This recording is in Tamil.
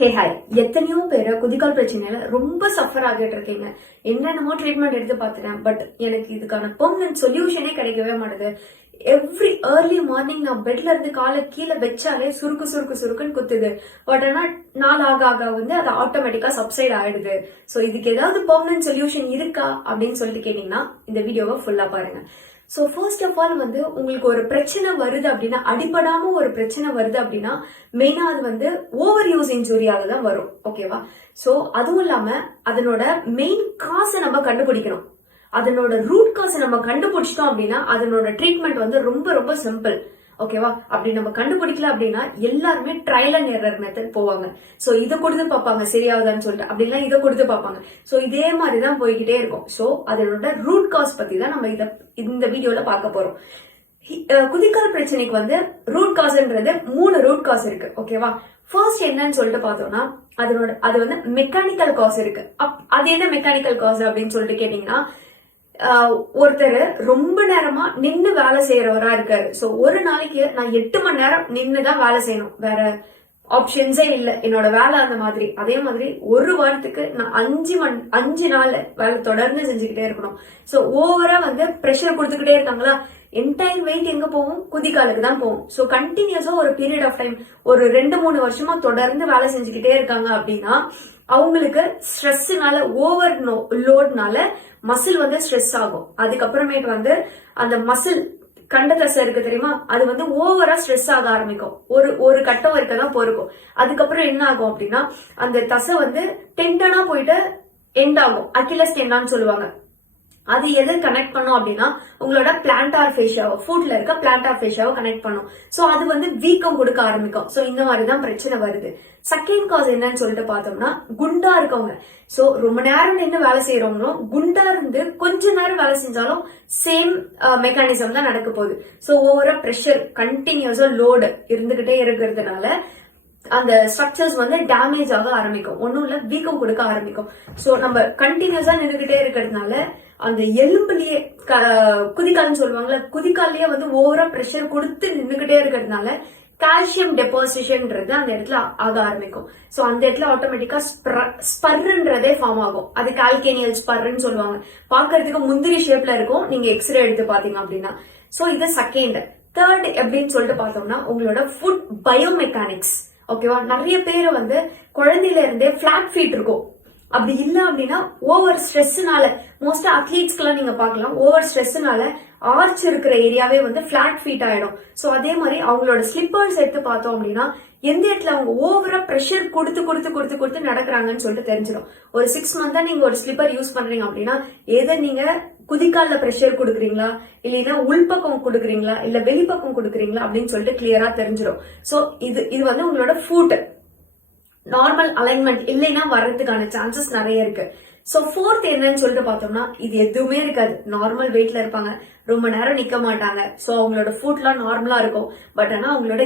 ஹே ஹாய், எத்தனையோ பேர் குதிகால் பிரச்சனையில ரொம்ப சஃபர் ஆகிட்டு இருக்கீங்க. என்னென்னமோ ட்ரீட்மெண்ட் எடுத்து பார்த்துட்டேன், பட் எனக்கு இதுக்கான பெர்மனன்ட் சொல்யூஷனே கிடைக்கவே மாட்டேது. எவ்ரி ஏர்லி மார்னிங் நான் பெட்ல இருந்து காலை கீழே வச்சாலே சுருக்கு சுருக்கு சுருக்குன்னு குத்துது. பட் ஆனா நாள் ஆக ஆக அது ஆட்டோமேட்டிக்கா சப்சைட் ஆயிடுது. சோ இதுக்கு ஏதாவது பெர்மனன்ட் சொல்யூஷன் இருக்கா அப்படின்னு சொல்லிட்டு கேட்டீங்கன்னா இந்த வீடியோவை ஃபுல்லா பாருங்க. சோ ஃபர்ஸ்ட் ஆஃப் ஆல் உங்களுக்கு ஒரு பிரச்சனை வருது அப்படின்னா, அடிப்படாம ஒரு பிரச்சனை வருது அப்படின்னா மெயினா அது ஓவர் யூஸ் இன்ஜூரியால தான் வரும். ஓகேவா? சோ அதுவும் இல்லாம அதனோட மெயின் காசை நம்ம கண்டுபிடிக்கணும். அதனோட ரூட் காசை நம்ம கண்டுபிடிச்சிட்டோம் அப்படின்னா அதனோட ட்ரீட்மெண்ட் ரொம்ப ரொம்ப சிம்பிள். ஓகேவா? அப்படி நம்ம கண்டுபிடிக்கல அப்படின்னா எல்லாருமே ட்ரையல் அண்ட் எரர் மெத்தட் போவாங்க. சோ இதை கொடுத்து பார்ப்பாங்க சரியாவதான்னு சொல்லிட்டு, அப்படிலாம் இதை கொடுத்து பார்ப்பாங்க. சோ இதே மாதிரிதான் போய்கிட்டே இருக்கும். சோ அதனோட ரூட் காஸ் பத்தி தான் நம்ம இந்த வீடியோல பார்க்க போறோம். குதிகால் பிரச்சனைக்கு ரூட் காஸ்ன்றது 3 ரூட் காஸ் இருக்கு. ஓகேவா? ஃபர்ஸ்ட் என்னன்னு சொல்லிட்டு பார்த்தோம்னா அது மெக்கானிக்கல் காஸ் இருக்கு. அது என்ன மெக்கானிக்கல் காஸ் அப்படின்னு சொல்லிட்டு கேட்டீங்கன்னா, ஒருத்தர் ரொம்ப நேரமா நின்னு வேலை செய்யறவரா இருக்காரு. சோ ஒரு நாளைக்கு நான் 8 மணி நேரம் நின்னுதான் வேலை செய்யணும், வேற ஆப்ஷன்ஸே இல்ல, என்னோட வேலை அந்த மாதிரி. அதே மாதிரி ஒரு வாரத்துக்கு நான் 5 நாள் வேலை தொடர்ந்து செஞ்சுக்கிட்டே இருக்கணும். சோ ஓவரா பிரஷர் கொடுத்துக்கிட்டே இருக்காங்களா, என்டையர் வெயிட் எங்க போகும்? குதிகாலுக்கு தான் போகும். சோ கண்டினியூஸா ஒரு பீரியட் ஆஃப் டைம் ஒரு 2-3 வருஷமா தொடர்ந்து வேலை செஞ்சுக்கிட்டே இருக்காங்க அப்படின்னா அவங்களுக்கு ஸ்ட்ரெஸ்னால, ஓவர் லோட்னால மசில் ஸ்ட்ரெஸ் ஆகும். அதுக்கப்புறமேட்டு அந்த மசில் கண்ட தசை இருக்கு தெரியுமா, அது ஓவரா ஸ்ட்ரெஸ் ஆக ஆரம்பிக்கும். ஒரு கட்டம் வரைக்கும் போயிருக்கும். அதுக்கப்புறம் என்ன ஆகும் அப்படின்னா அந்த தசை டெண்டனா போயிட்டு எண்ட் ஆகும். அக்கிலஸ் டெண்டான்னு சொல்லுவாங்க. அது எது கனெக்ட் பண்ணும் அப்படின்னா உங்களோட பிளான்டார் ஃபேஷியாவை, ஃபுட்ல இருக்க பிளான்டார் ஃபேஷியாவை கனெக்ட் பண்ணும். சோ அது வீக்கம் கொடுக்க ஆரம்பிக்கும். சோ இந்த மாதிரிதான் பிரச்சனை வருது. செகண்ட் காஸ் என்னன்னு சொல்லிட்டு பார்த்தோம்னா, குண்டா இருக்கவங்க. சோ ரொம்ப நேரம் நின்று வேலை செய்யறவங்களும் குண்டா இருந்து கொஞ்ச நேரம் வேலை செஞ்சாலும் சேம் மெக்கானிசம் தான் நடக்க போகுது. சோ ஓவரா பிரஷர் கண்டினியூஸா லோடு இருந்துகிட்டே இருக்கிறதுனால அந்த ஸ்ட்ரக்சர்ஸ் டேமேஜ் ஆக ஆரம்பிக்கும். ஒன்னும் இல்ல, வீக்கம் கொடுக்க ஆரம்பிக்கும். சோ நம்ம கண்டினியூஸா நின்றுகிட்டே இருக்கிறதுனால அந்த எலும்புலயே குதிகால்னு சொல்லுவாங்கல்ல, குதிகால்லயே ஓவரா பிரஷர் கொடுத்து நின்றுகிட்டே இருக்கிறதுனால கால்சியம் டெபாசிஷன்ன்றது அந்த இடத்துல ஆக ஆரம்பிக்கும். சோ அந்த இடத்துல ஆட்டோமேட்டிக்கா ஸ்பர்ன்றதே ஃபார்ம் ஆகும். அது கால்கேனியல் ஸ்பர்ன்னு சொல்லுவாங்க. பாக்குறதுக்கு முந்திரி ஷேப்ல இருக்கும் நீங்க எக்ஸ்ரே எடுத்து பாத்தீங்க அப்படின்னா. சோ இது செகண்ட். தேர்ட் எப்படின்னு சொல்லிட்டு பார்த்தோம்னா உங்களோட ஃபுட் பயோமெக்கானிக்ஸ். ஓகேவா? நிறைய பேர் குழந்தையில இருந்தே பிளாட் ஃபீட் இருக்கும். அப்படி இல்ல அப்படின்னா ஓவர் ஸ்ட்ரெஸ்னால, மோஸ்டா அத்லீட்ஸ்க்கு எல்லாம் நீங்க பாக்கலாம், ஓவர் ஸ்ட்ரெஸ்னால ஆர்ச் இருக்கிற ஏரியாவே பிளாட் ஃபீட் ஆயிடும். சோ அதே மாதிரி அவங்களோட ஸ்லிப்பர்ஸ் எடுத்து பார்த்தோம் அப்படின்னா எந்த இடத்துல அவங்க ஓவரா பிரஷர் கொடுத்து கொடுத்து கொடுத்து கொடுத்து நடக்கிறாங்கன்னு சொல்லிட்டு தெரிஞ்சிடும். ஒரு 6 மந்த் நீங்க ஒரு ஸ்லிப்பர் யூஸ் பண்றீங்க அப்படின்னா எதை நீங்க குதிகால்ல பிரஷர் கொடுக்குறீங்களா, இல்லைன்னா உள்பக்கம் கொடுக்குறீங்களா, இல்ல வெளிப்பக்கம் கொடுக்குறீங்களா அப்படின்னு சொல்லிட்டு கிளியரா தெரிஞ்சிடும். சோ இது உங்களோட ஃபுட் நார்மல் அலைன்மெண்ட் இல்லைன்னா வர்றதுக்கான சான்சஸ் நிறைய இருக்கு. சோ ஃபோர்த் என்னன்னு சொல்லிட்டு பார்த்தோம்னா இது எதுவுமே இருக்காது. நார்மல் வெயிட்ல இருப்பாங்க, ரொம்ப நேரம் நிக்க மாட்டாங்க. சோ அவங்களோட ஃபுட்லாம் நார்மலா இருக்கும். பட் ஆனா அவங்களோட